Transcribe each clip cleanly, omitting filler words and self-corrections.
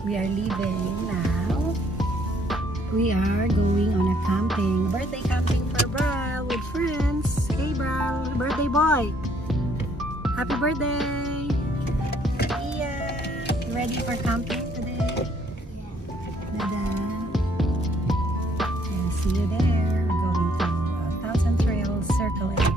We are leaving now. We are going on a camping. Birthday camping for Bral with friends. Hey Bral, birthday boy. Happy birthday. Yeah. Ready for camping today? Dada. And see you there. We're going to Thousand Trails Circle A.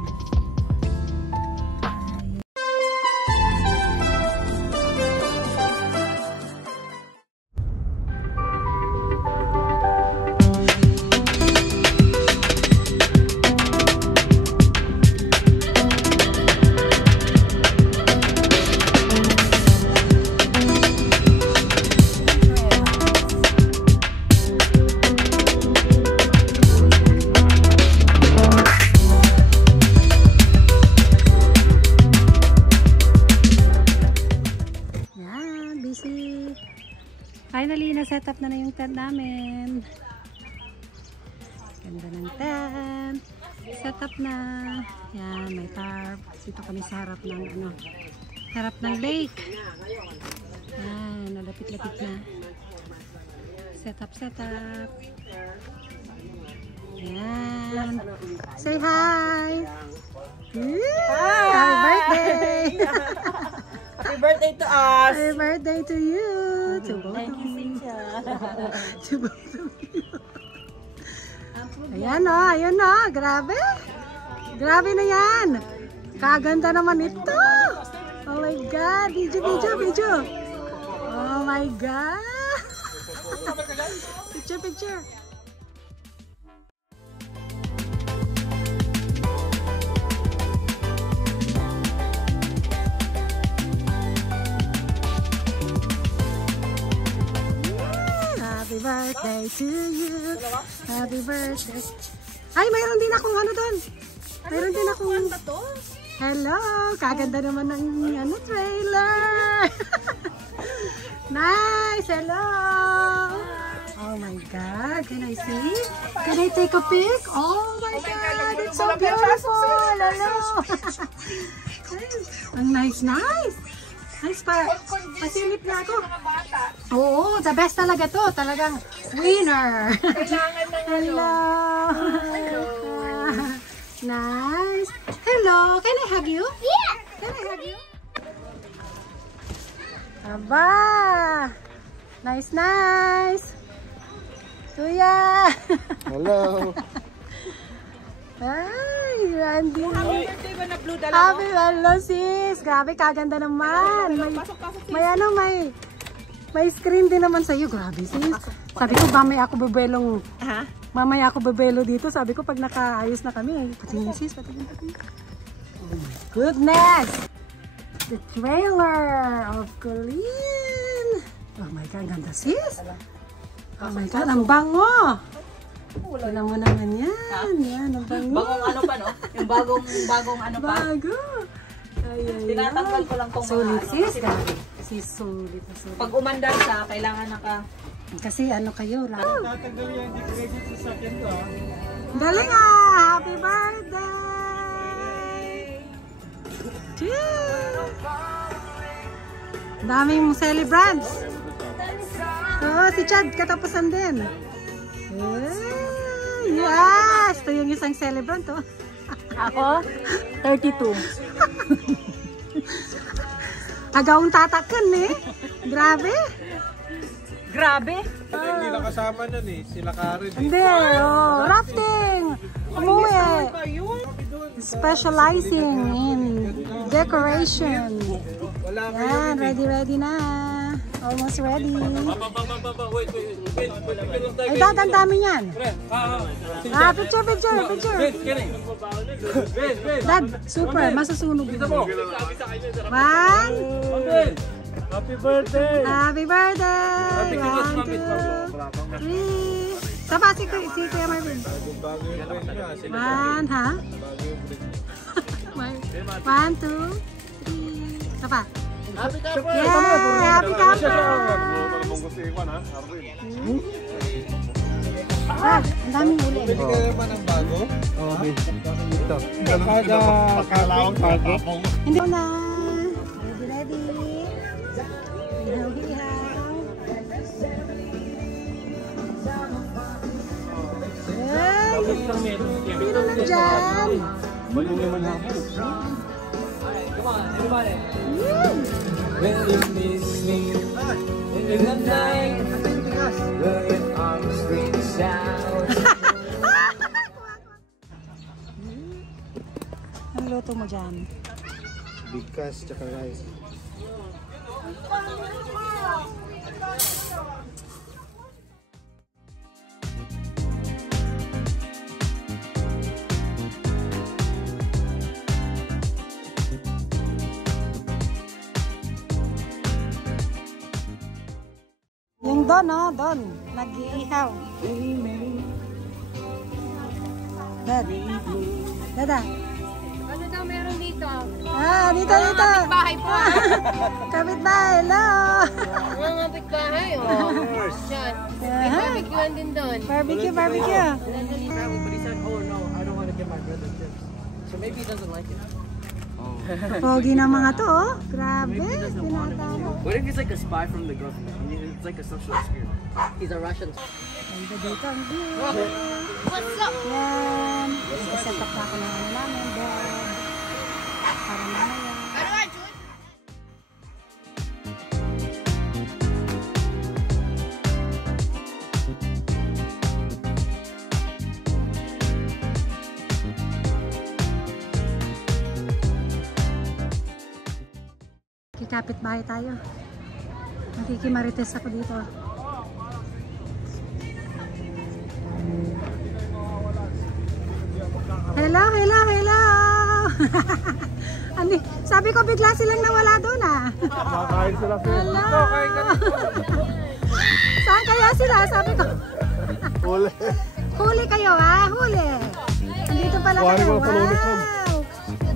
Finally, na-set up na yung tent namin. Ganda ng tent. Set up na. Yan, may tarp. Dito kami sa harap ng harap ng lake. Yan, nalapit-lapit na. Set up. Yan. Say hi! Hi! Happy birthday! Happy birthday to us! Happy birthday to you! To both Thank of you, you. Cynthia. To both of you. Ayan o, ayan o. Grabe. Grabe na yan. Kaganda naman ito. Oh my God. Video. Oh my God. Picture. Happy birthday to you. Happy birthday. Ay, mayroon din akong doon. Mayroon din akong... Hello! Kaganda naman ng trailer. Nice! Hello! Oh my God! Can I see? Can I take a pic? Oh my God! It's so beautiful! Hello! Ang nice! Nice pa. Pasilip na ako. Oo, the best talaga to. Talagang winner. Hello. Nice. Hello. Can I hug you? Yeah. Can I hug you? Aba. Nice. Kuya. Hello. Ay, Randy. Happy birthday ba na blue dala mo? Happy hello sis. Grabe, kaganda naman. May screen din naman sa iyo. Grabe sis. Sabi ko mamaya ako bebelong. Mamaya ako bebelo dito. Sabi ko pag nakaayos na kami. Patingin sis, patingin. Oh my goodness. The trailer of Colleen. Oh my God, ganda sis. Oh my God, ang bango. Tignan mo naman yan. Yan, ang bango. Bagong ano pa, no? Yung bagong ano pa. Bago. Ay. Tinatanggal ko lang tong Sulit mga sis. Sis, sulit. Pag umandar siya, kailangan Kasi kayo lang. Tatanggal yan, hindi credit sa sakyan ko ha. Galing Happy birthday! Cheers! Daming celebrants. Si Chad, katapusan din. Yes! Ito yung isang celebrant, oh. Ako? 32. Agaong tatakan, eh. Grabe. Hindi na kasama nun eh, sila Karen. Hindi, oh. Rafting. Umuwi. Specializing in decoration. Yan, ready na. Almost ready. Ay, Dad, ang dami yan. Picture. Dad, super. Masusunog. One. Happy birthday! Happy birthday! 1, 2, 3. Saba si Kuya Marvin. One, ha? 1, 2, 3. Saba. Happy Yeah! Happy campers! Ang daming uli. Pwede ka naman ng bago? Okay. Ito. Kada camping bago. Hindi ko na. Ready. Ihaw. dyan. Balik naman ako. Come on, everybody. When you miss me in the night, will your arms reach out? Ang luto mo dyan? Bigkas tsaka rice. Yung Don, oh, Don. Nag-iihaw. Dad. Dada. Ano daw meron dito? Ah, dito, dito. Bahay po. Kapitbahay, hello. Mga bahay, oh. Diyan. May barbecue din doon. Barbecue, barbecue. But he said, oh no, I don't want to give my brother tips. So maybe he doesn't like it. Pogi ng mga to, oh. Grabe. Tinatawag. What if he's like a spy from the government? I mean, it's like a social experiment. He's a Russian. Ganda dito ang view. What's up? Yan. Set up na ako ng ano namin, bed. Para mamaya. Ano nga, Jun? Kikapit bahay tayo. Nakikimarites ako dito. Hello, hello, hello! Ani, sabi ko bigla silang nawala doon ah. Makakain sila sir. Hello! Saan kaya sila? Sabi ko. Uli. Huli kayo ha, huli. Andito pala Wari kayo. ko sa lulit ko. Wow!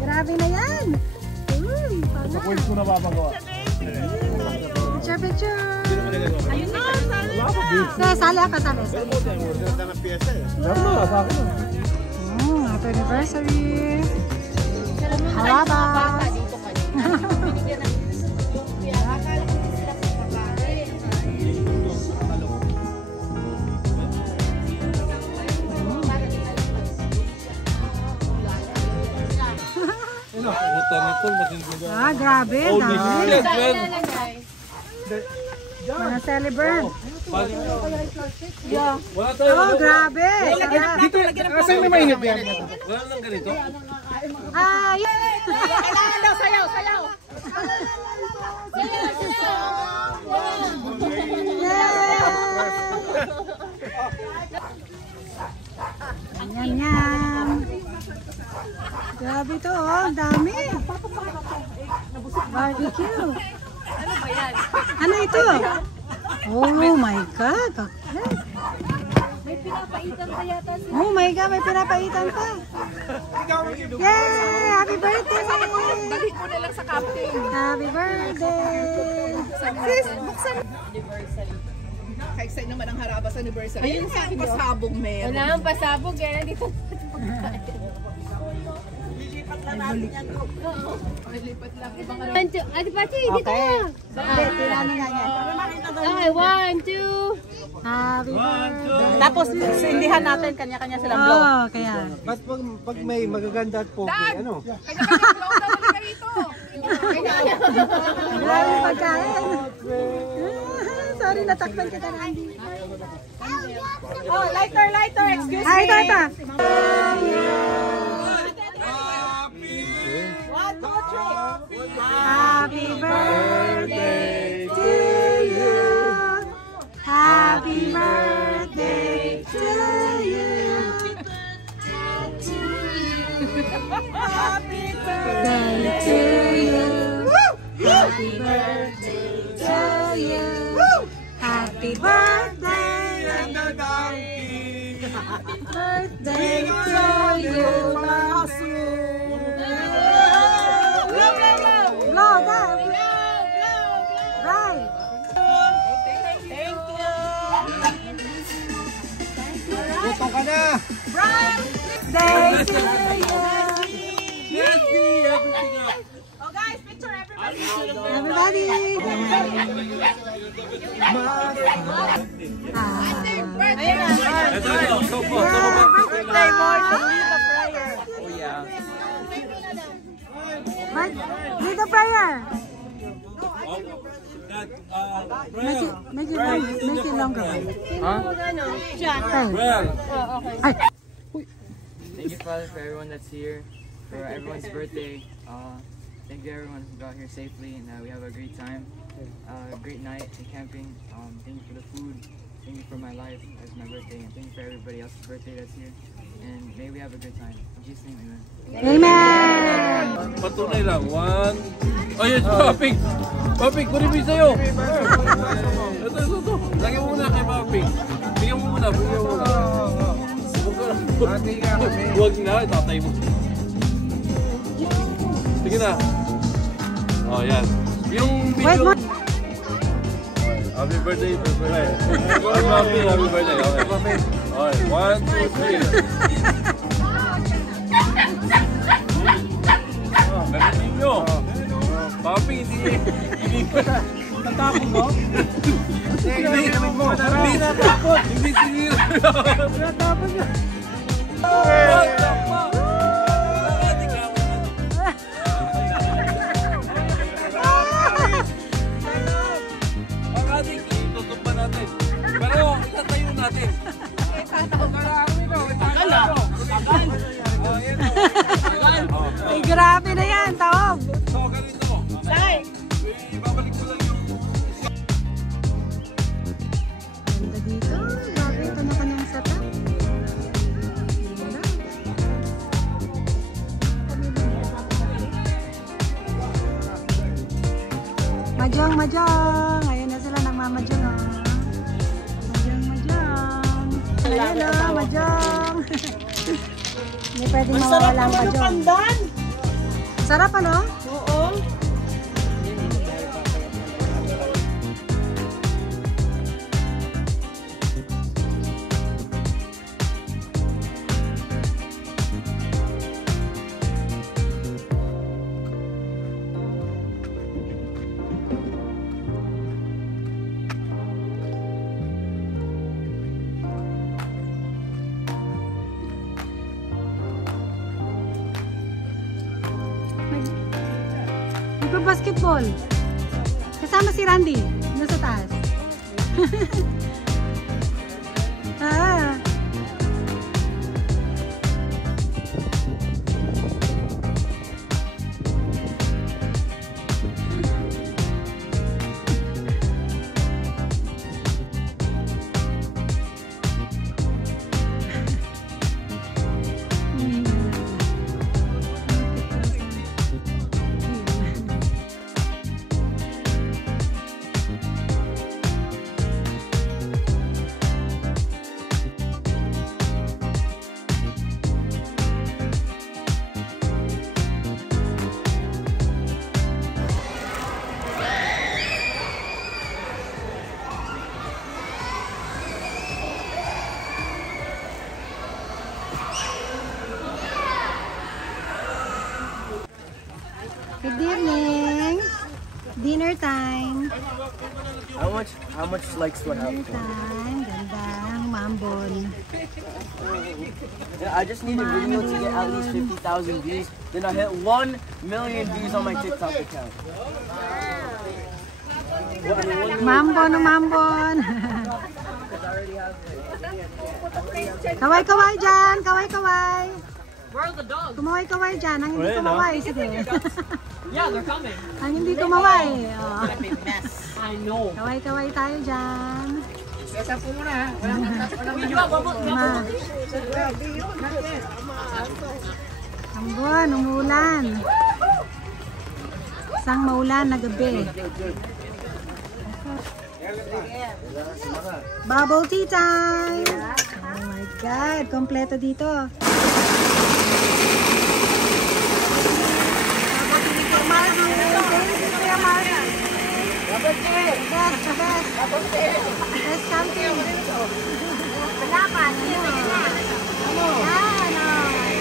Grabe na yan. Uy, Sa points ko na babagawa. picture, picture. Ayun na, Sali ako, sali. Ganda ng piyesa eh. Meron na, sa akin na. Happy anniversary. Halaba. dito kanina. Binigyan ng lumpia. Akala ko hindi sila pagkakain. Ah, grabe. Dami. Mga celebrant. Oh, grabe. Dito, asan may mainit yan? Wala nang ganito? Ah, yun. Kailangan daw sayaw, sayaw. Yan, yan. Grabe to, oh. Ang dami. Barbecue. Ano ba yan? Ano ito? Oh my God. May pinapaitan pa yata siya. Oh my God, may pinapaitan pa. Yay! Happy birthday! Dali mo na lang sa captain. Happy birthday! Sis, buksan. Kaisa naman ang haraba sa anniversary. Ayun sa pasabog meron. Wala ang pasabog. Yan, nandito. Lilipat lang natin yan. Oo. Lilipat lang. Ibang ano. Ate Pachi, dito ka. Tirano nga yan. Okay, 1, 2. Happy birthday! Tapos sindihan natin kanya-kanya silang blow. Oh, kaya. Ba't pag may magaganda at pogi, ano? Grabe pagkain. Sorry, natakpan kita na Andy. Oh, lighter, lighter. Excuse Ay, ito, ito. Happy birthday to you. Happy birthday to you. Happy birthday to you. Happy birthday to you. Happy birthday. Birthday to you. Blow, blow. Right. Thank you. Gusto ka na! Birthday to you. Oh guys, picture everybody. Everybody. Birthday. Ito, ito. Birthday boy. What? Read the prayer. Make it longer. Huh? Well. Ay. Thank you, Father, for everyone that's here, for everyone's birthday. Thank you, everyone who got here safely, and we have a great time, great night in camping. Thank you for the food. Thank you for my life as my birthday, and thank you for everybody else's birthday that's here. And may we have a good time. In Jesus' name, amen. Amen. Patunay lang. 1. Oh, yes, Papig. Papig, kunin mo yung sa'yo. Ito. Lagyan mo muna kay Papig. Bigyan mo muna. Huwag na, tatay mo. Sige na. Oh, yan. Yung video. Happy birthday, happy birthday. Okay. Okay, 1, 2, 3. Ganun nyo. Papi, hindi natakot mo? Hindi natakot. Hindi sinira. Natakot niya. What the fuck? Pero itatayo natin. Ay, grabe na yan, taob. So, ganito mo. Tay! Ibabalik ko lang yung... Ganda dito. Grabe, ito na kanyang setup. Ganda. Majong. Ayun na sila nagmamajong. Majong. Ayun o, majong. Hindi pwedeng mawawala ang majong. Sarap ano? Oo. Basketball. Kasama si Randy. Nasa taas. Ah. Good evening. Dinner time. How much likes do I have? Dinner time. Gandang mambon. I just need a video to get at least 50,000 views. Then I hit 1 million views on my TikTok account. Mambon o mambon. Kaway-kaway dyan. Kaway-kaway. Where are the dogs? Kumaway-kaway dyan. Ang hindi kumaway. Sige. Yeah, they're coming. Ang hindi kumaway. Oh. I know. Kaway-kaway tayo dyan. Ang buwan, umuulan. Isang maulan na gabi. Bubble tea time! Oh my God, kompleto dito. Best camping. Palapan. Yan,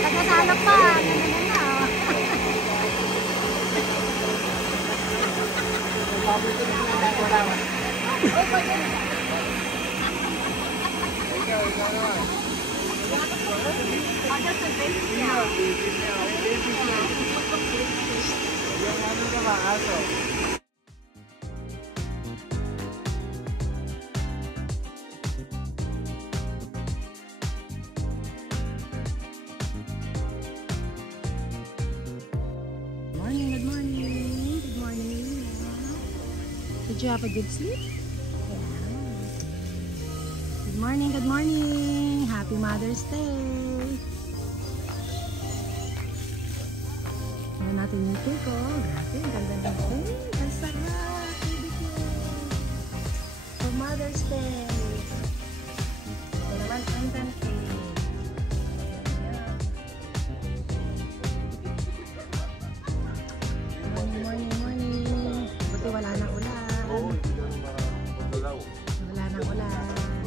taga-salok pa. Yung ano naman, aso. Good morning. Good morning. Did you have a good sleep? Yeah. Good morning. Good morning. Happy Mother's Day. Ano natin yung cake, oh. Grabe, ang ganda ng cake. Ang sarap. Baby cake. For Mother's Day. Ito naman, pandan cake. Wala nang ulan. Wala nang ulan.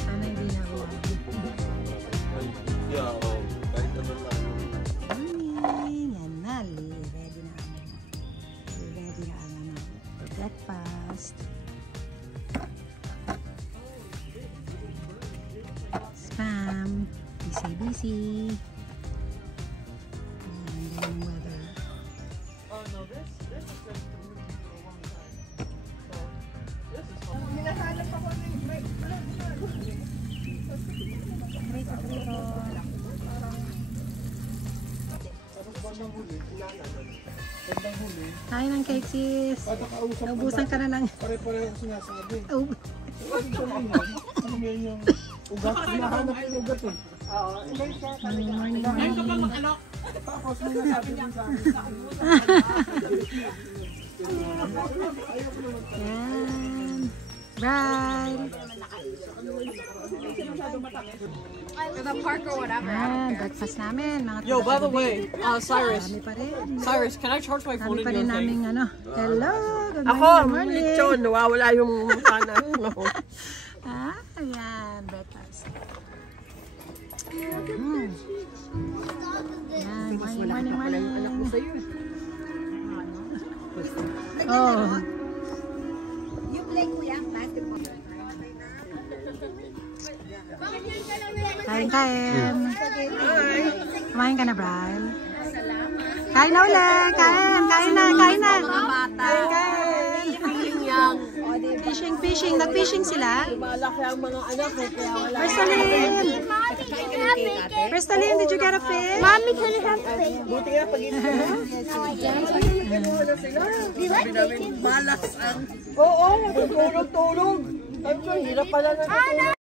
Sana hindi na ulan. Morning. Yan na. Ready na ang breakfast. Spam. Busy. And then weather. Oh no, this is just for one side. So this is fun. Kain ng cake, sis. Naubusan ka na ng... Pare-pareho ko sinasabi. Oh. Ano yan yung ugat? Hinahanap yung ugat eh. Morning. Tapos may nasabi din sa akin. Yan. Bride. The park or whatever. Yan. Breakfast namin. Mga Yo, by the taga-gabi. way, Cyrus. Dami pa rin. Cyrus, can I charge my phone Dami in pa your rin thing? naming ano. Hello. Good Ako, morning. lechon, nawawala yung sana. Ah, ayan. Breakfast. Yan. Morning. Oh. You play kuya basketball. Kain. Kumain ka na, Brian? Kain na ulit. Kain na. Fishing. Nag-fishing sila? Malaki ang mga anak ko, kaya wala. Crystalline, did you get a fish? Mommy, can I have fish? Buti nga pag ito. Sabi namin, malas ang... Oo, natutulog-tulog. Ay, hirap pala na natulog.